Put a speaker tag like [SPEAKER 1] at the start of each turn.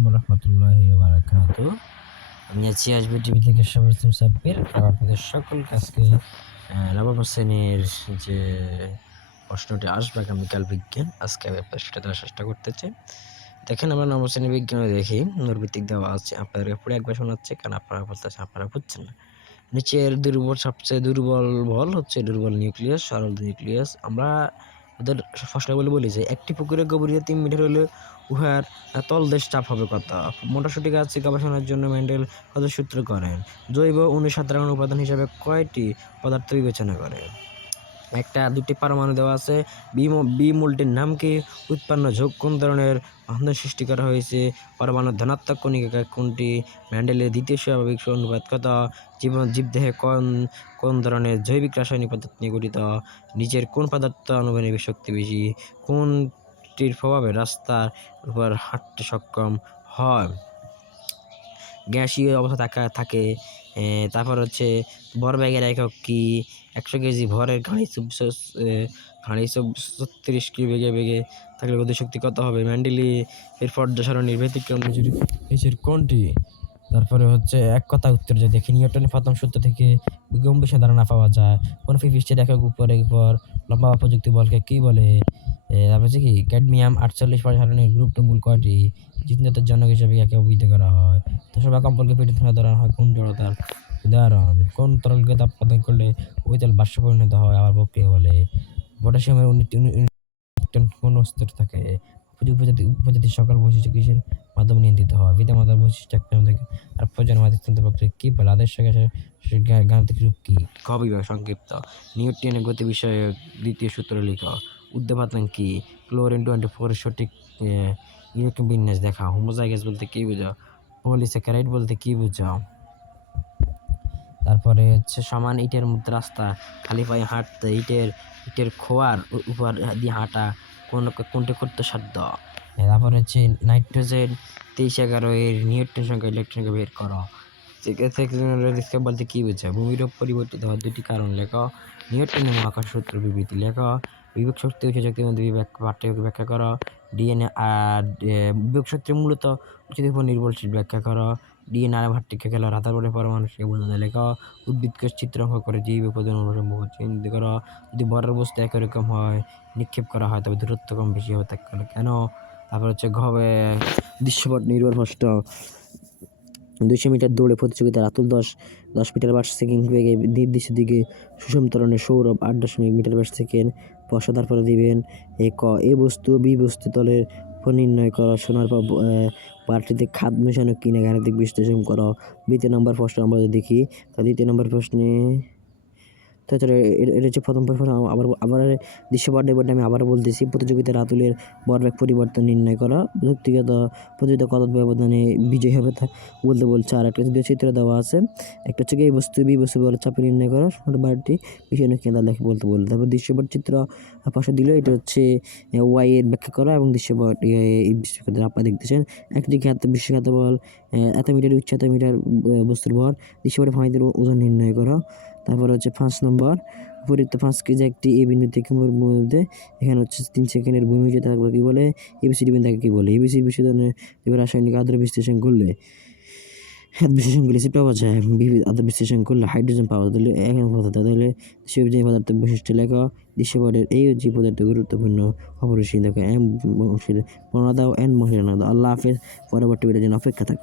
[SPEAKER 1] আলাইকুম রহমতুল্লাহি বারাকাত। টিভি থেকে শামসুদ্দিন সাব্বির আর আপনাদের নবম শ্রেণির যে প্রশ্নটি আসবে আগামীকাল বিজ্ঞান, আজকে আমি সেটা দেওয়ার চেষ্টা করতেছি দেখেন আমরা নবম শ্রেণি বিজ্ঞানে দেখি নৈর্ভিত্তিক দেওয়া আছে, আপনাদের পুরো একবার শোনাচ্ছে, কারণ আপনারা বলতেছে আপনারা বুঝছেন না। নিচের দুর্বল, সবচেয়ে দুর্বল বল হচ্ছে দুর্বল নিউক্লিয়াস, সরল নিউক্লিয়াস। আমরা ওদের বলে বলি যে, একটি পুকুরের গভীরতা তিন মিটার হলে উহার তলদেশ চাপ হবে কথা। মোটরশুটি গাছ গবেষণার জন্য ম্যান্ডেল কত সূত্র করেন? জৈব অনুসাধারণ উপাদান হিসাবে কয়টি পদার্থ বিবেচনা করে একটা, দুটি পরমাণু দেওয়া আছে। বি বি মূলটির নাম কি? উৎপন্ন ঝোঁক কোন ধরনের বন্ধন সৃষ্টি করা হয়েছে? পরমাণু ধনাত্মক কণিকা কোনটি? ম্যান্ডেলের দ্বিতীয় স্বাভাবিক অনুপাত কত? জীবন জীবদেহে কোন কোন ধরনের জৈবিক রাসায়নিক পদার্থ নিয়ে গঠিত? নিচের কোন পদার্থ আনুপানিক শক্তি বেশি? কোনটির প্রভাবে রাস্তার উপর হাঁটতে সক্ষম হয়? গ্যাসীয় অবস্থা থাকা, থাকে। তারপর হচ্ছে ব্যাগের একক কি? একশো কেজি ভরের গাড়ি গাড়ি ছত্রিশ কি বেগে বেগে থাকলে গতিশক্তি কত হবে? ম্যান্ডেলি এর পর্যা ব্যতিক্রম নিচের কোনটি? তারপরে হচ্ছে এক কথা উত্তর যে দেখি নিউটনের প্রথম সূত্র থেকে গম্ভীর ধারণা পাওয়া যায়। কোন পৃষ্ঠের একক উপরে উপর লম্বা প্রযুক্তি বলকে কি বলে? তারপর হচ্ছে কি, ক্যাডমিয়াম আটচল্লিশ পর্যা সারণীর গ্রুপটা মূল কয়টি? জিনজাতের জনক হিসেবে একে অভিহিত করা হয়। তোষবা কম্পলকে পেটে ধরা ধরা হয়, কোন জড়তার উদাহরণ? কোন তরলকে তাপ প্রদান করলে ওই তেল বাষ্প পরিণত হয়? আবার প্রক্রিয়া বলে, পটাশিয়ামের উন্নতি কোন স্তর থাকে? উপজাতি উপজাতি উপজাতির সকল বৈশিষ্ট্য কিসের মাধ্যমে নিয়ন্ত্রিত হয়? পিতামাতার বৈশিষ্ট্য একটা থেকে আর প্রজন্ম আদিত্যন্ত প্রক্রিয়া কি বলে? গা- গাণিতিক রূপ কি? কবি বা সংক্ষিপ্ত। নিউটনের গতি বিষয়ে দ্বিতীয় সূত্র লিখ। উদ্যাপাতন কি? ক্লোরিন টোয়েন্টি ফোর সঠিক ইলেকট্রন বিন্যাস দেখা। হোমোজাইগাস বলতে কি বোঝাও পলিস্যাকারাইড বলতে কি বুঝাও? তারপরে হচ্ছে সমান ইটের মধ্যে রাস্তা, খালি পায়ে হাঁটতে, ইটের ইটের খোয়ার উপর দিয়ে হাঁটা, কোন কোনটি করতে সাধ্য? তারপরে হচ্ছে নাইট্রোজেন তেইশ এগারো এর নিউট্রন সংখ্যা ইলেকট্রনকে বের করো। বলতে কি বোঝায়? ভূমির উপর পরিবর্তিত হওয়ার দুটি কারণ লেখো। নিউটনের মহাকাশ সূত্র বিবৃতি লেখো। বিবেক শক্তি ও শক্তির মধ্যে বিবেক পার্থক্য ব্যাখ্যা করো। ডিএনএ আর বিবেক শক্তি মূলত উচ্চতির উপর নির্ভরশীল ব্যাখ্যা করো। ডিএনএ আর ভাট্টিকে খেলা, রাতার পরে পরমাণু সে বোঝাতে লেখা। উদ্ভিদকে চিত্র অঙ্ক করে জীব উপাদান সম্পর্ক চিহ্নিত করো। যদি বড়ের বস্তু একই রকম হয়, নিক্ষেপ করা হয়, তবে দূরত্ব কম বেশি হবে তা কেন? তারপর হচ্ছে ঘবে দৃশ্যপট নির্ভর প্রশ্ন দুইশো মিটার দৌড়ে প্রতিযোগিতার আতুল দশ দশ মিটার বার্ষ সেকেন্ড বেগে নির্দিষ্ট দিকে সুষম তরণে সৌরভ আট দশমিক মিটার বার্ষ সেকেন্ড পশা তারপরে দিবেন। এ ক, এ বস্তু, বি বস্তু তলের উপর নির্ণয় করা, সোনার পর পার্টিতে খাদ মেশানো, কিনে গাণিতিক বিশ্লেষণ করো। দ্বিতীয় নম্বর প্রশ্ন আমরা দেখি, তা দ্বিতীয় নম্বর প্রশ্নে তাছাড়া এটা হচ্ছে প্রথম প্রশ্ন আবার আবার দৃশ্যপট এবারটা আমি আবার বলতেছি, প্রতিযোগিতার রাতুলের বরবেগ পরিবর্তন নির্ণয় করা। ব্যক্তিগত প্রতিযোগিতা কত ব্যবধানে বিজয়ী হবে তা বলতে বলছে আর একটা দুটো চিত্র দেওয়া আছে, একটা হচ্ছে কি এই বস্তু, বি বস্তু বলে চাপে নির্ণয় করা বারটি বিষয় কেন্দ্র লেখে বলতে বলতে। তারপর দৃশ্যপট চিত্র পাশে দিল, এটা হচ্ছে ওয়াই এর ব্যাখ্যা করা এবং দৃশ্যপট এই দৃশ্যপট আপনারা দেখতেছেন একদিকে হাতে বিশ্বখ্যাত বল এত মিটার উচ্চ এত মিটার বস্তুর ভর দৃশ্যপটে ফাঁড়িদের ওজন নির্ণয় করো। তারপর হচ্ছে পাঁচ নম্বর উপরিক্ত পাঁচ কেজি একটি এ বিন্দু থেকে মধ্যে এখানে হচ্ছে তিন সেকেন্ডের ভূমি যে থাকবে কী বলে? এবিসিডি বিন্দু তাকে কী বলে? এবিসি এবার রাসায়নিক আদ্র বিশ্লেষণ করলে হাত বিশ্লেষণ করলে সে পাওয়া যায়। বিবিধ আদ্র বিশ্লেষণ করলে হাইড্রোজেন পাওয়া দিলে এখন পদার্থ, তাহলে সে যে পদার্থের বৈশিষ্ট্য লেখা, দৃশ্যপটের এই যে পদার্থ গুরুত্বপূর্ণ অপরিসীম। দেখো, এম বংশের ও এন বংশের আল্লাহ হাফেজ। পরবর্তী জন্য অপেক্ষা থাকো।